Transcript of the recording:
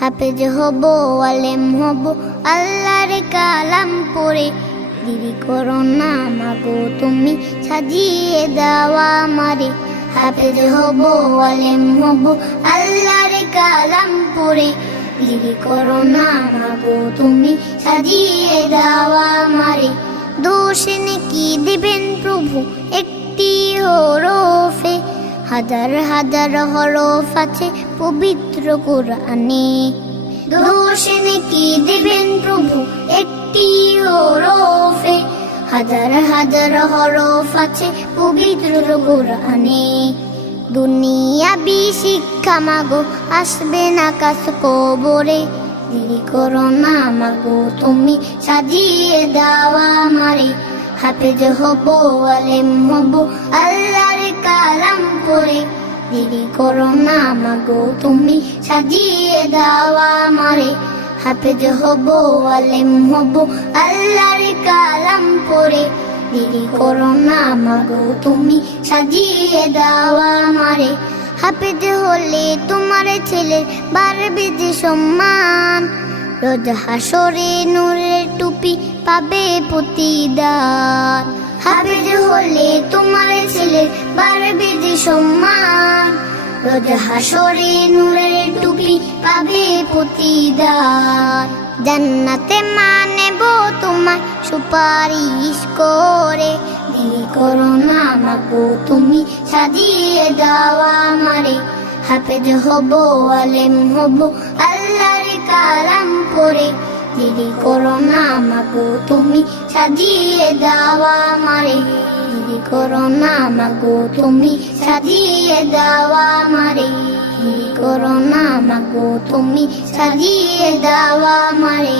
হাফেজ হব আলেম হব আল্লাহর কালাম পড়ে, দেরি করো না মাগো তুমি সাজিয়ে দাওয়া আমারে। হাফেজ হব আলেম হব আল্লাহর কালাম পড়ে, দেরি করো না মাগো তুমি সাজিয়ে দাওয়া আমারে। দোষ নেকি দিবেন প্রভু একটি হরফে, হাজার হাজার হরফ আছে পবিত্র কোরআনে। দোষ নেকি দিবেন প্রভু একটি হরফে, হাজার হাজার হরফ আছে পবিত্র কোরআনে। দুনিয়াবি শিক্ষা মাগো আসবে না কাছ কবরে, দেরি করো না মাগো তুমি সাজিয়ে দাওয়া আমারে। হাফেজ হব আলেম হব আল্লাহর কালাম পড়ে, দেরি করো না মাগো তুমি সাজিয়ে দাওয়া আমারে। হাফেজ হব আলেম হব আল্লাহর কালাম পড়ে, দেরি করো না মাগো তুমি সাজিয়ে দাওয়া আমারে। হাফেজ হলে তোমার ছেলে বাড়বে যে সম্মান, রোজ হাসরে নূরের টুপি পাবে প্রতিদান। হাফেজ হলে তোমার ছেলে বাড়বে যে সম্মান, রোজ হাসরে নূরের টুপি পাবে প্রতিদান। জান্নাতে মানেব তোমায় সুপারিশ করে, দেরি করো না মাগো তুমি সাজিয়ে দাওয়া আমারে। হাফেজ হব আলেম হব আল্লাহর কালাম পড়ে, দেরি করো না মাগো তুমি সাজিয়ে দাওয়া আমারে। দেরি করো না মাগো তুমি সাজিয়ে দাওয়া আমারে। দেরি করো না মাগো তুমি সাজিয়ে দাওয়া আমারে।